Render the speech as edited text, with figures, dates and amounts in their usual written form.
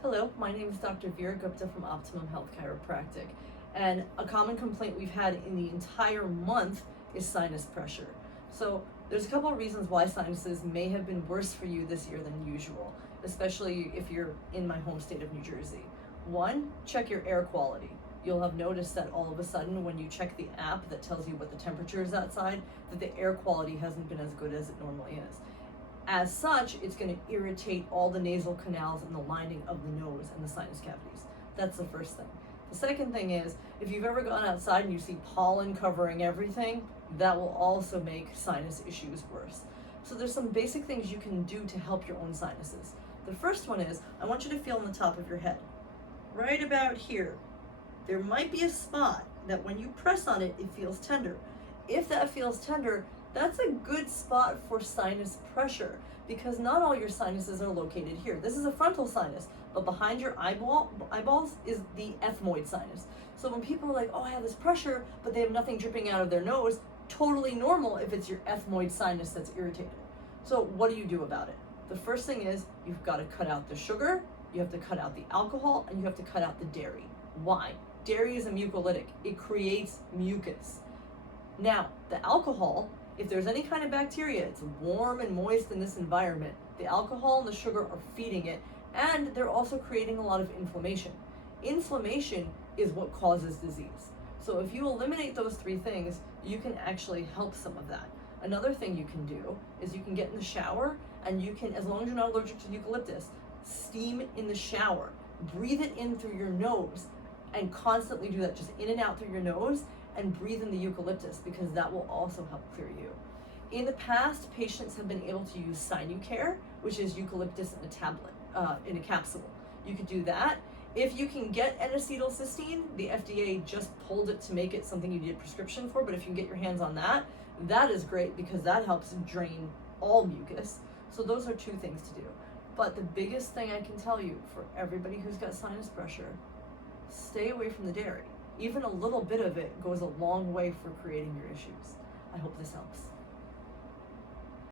Hello, my name is Dr. Veera Gupta from Optimum Health Chiropractic, and a common complaint we've had in the entire month is sinus pressure. So there's a couple of reasons why sinuses may have been worse for you this year than usual, especially if you're in my home state of New Jersey. One, check your air quality. You'll have noticed that all of a sudden when you check the app that tells you what the temperature is outside, that the air quality hasn't been as good as it normally is. As such, it's going to irritate all the nasal canals and the lining of the nose and the sinus cavities. That's the first thing. The second thing is, if you've ever gone outside and you see pollen covering everything, that will also make sinus issues worse. So there's some basic things you can do to help your own sinuses. The first one is, I want you to feel on the top of your head. Right about here, there might be a spot that when you press on it, it feels tender. If that feels tender, that's a good spot for sinus pressure because not all your sinuses are located here. This is a frontal sinus, but behind your eyeballs is the ethmoid sinus. So when people are like, oh, I have this pressure, but they have nothing dripping out of their nose, totally normal if it's your ethmoid sinus that's irritated. So what do you do about it? The first thing is you've got to cut out the sugar, you have to cut out the alcohol, and you have to cut out the dairy. Why? Dairy is a mucolytic. It creates mucus. Now, the alcohol, if there's any kind of bacteria, it's warm and moist in this environment. The alcohol and the sugar are feeding it, and they're also creating a lot of inflammation. Inflammation is what causes disease. So if you eliminate those three things, you can actually help some of that. Another thing you can do is you can get in the shower and you can, as long as you're not allergic to eucalyptus, steam in the shower. Breathe it in through your nose and constantly do that, just in and out through your nose, and breathe in the eucalyptus because that will also help clear you. In the past, patients have been able to use Sinucare, which is eucalyptus in a tablet, in a capsule. You could do that. If you can get N-acetylcysteine, the FDA just pulled it to make it something you need a prescription for, but if you can get your hands on that, that is great because that helps drain all mucus. So those are two things to do. But the biggest thing I can tell you for everybody who's got sinus pressure, stay away from the dairy. Even a little bit of it goes a long way for creating your issues. I hope this helps.